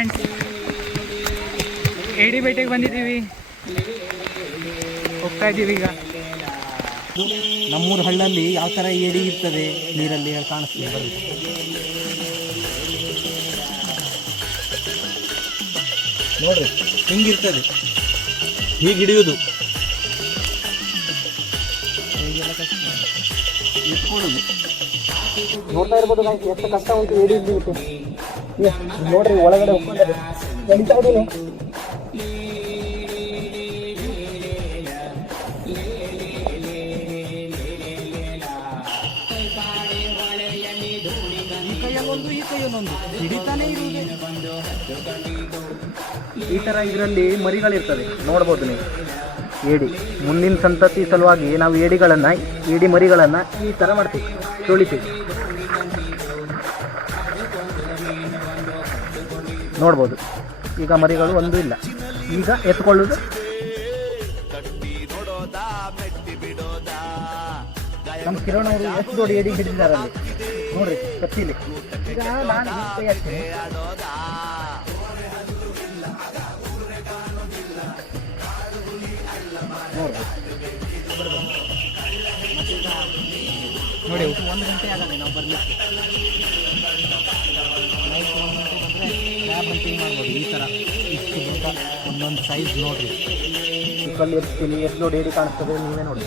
Friends, ಏಡಿ ಬೇಟೆಗೆ ಬಂದಿದ್ದೀವಿ, ಹೋಗ್ತಾ ಇದ್ದೀವಿ ಈಗ. ನಮ್ಮೂರ ಹಳ್ಳಲ್ಲಿ ಯಾವ ಥರ ಏಡಿ ಇರ್ತದೆ ನೀರಲ್ಲಿ ಕಾಣಿಸ್ತದೆ. ಬನ್ನಿ. ನೋಡ್ರಿ ಹಿಂಗಿರ್ತದೆ, ಹೀಗೆ ಹಿಡಿಯೋದು, ಇಟ್ಕೊಳ್ಳೋದು. ನೋಡ್ತಾ ಇರ್ಬೋದು ನಾವು ಎಷ್ಟು ಕಷ್ಟ ಉಂಟು ಏಡಿ ಹಿಡಿಲಿಕ್ಕೆ. ನೋಡ್ರಿ ಒಳಗಡೆ ಹೋಗ್ಕೊಂಡ್ರೆ ಎಳಿತಾ ಇದ್ದೀನಿ. ಈ ಕೈಯಲ್ಲೊಂದು ಹಿಡಿತಾನೆ ಇರುವುದೇ. ಈ ಥರ ಇದರಲ್ಲಿ ಮರಿಗಳಿರ್ತದೆ, ನೋಡ್ಬೋದು ನೀವು. ಏಡಿ ಮುಂದಿನ ಸಂತತಿ ಸಲುವಾಗಿ ನಾವು ಏಡಿ ಮರಿಗಳನ್ನು ಈ ಥರ ಮಾಡ್ತೀವಿ, ತೊಳಿತೀವಿ. ನೋಡ್ಬೋದು, ಈಗ ಮರಿಗಳು ಒಂದು ಇಲ್ಲ. ಈಗ ಎತ್ಕೊಳ್ಳೋದು. ನಮ್ಮ ಕಿರಣ್ ಅವರು ಎಷ್ಟು ದೊಡ್ಡ ಏಡಿ ಹಿಡಿದಿದ್ದಾರೆ ಅಲ್ಲಿ ನೋಡ್ರಿ, ಕತ್ತಿಲಿ. ಈಗ ನಾನು ಕೈ ಹಾಕ್ತೀನಿ. ನೋಡಿ 1 ಗಂಟೆ ಆಗಲ್ಲ ನಾವು ಬರಲಿಕ್ಕೆ. ನೈಟ್ 1 ಗಂಟೆ ಬಂದರೆ ಕ್ಯಾಬ್ ಬುಕಿಂಗ್ ಮಾಡ್ಬೋದು. ಈ ಥರ ಇಷ್ಟು ದೊಡ್ಡ ಒಂದೊಂದು ಸೈಜ್ ನೋಡಿರಿ. ಈ ಕಲ್ಲು ಎತ್ತೀನಿ, ಎಷ್ಟು ದೊಡ್ಡ ಏಡಿ ಕಾಣಿಸ್ತದೆ ನೀವೇ ನೋಡಿ.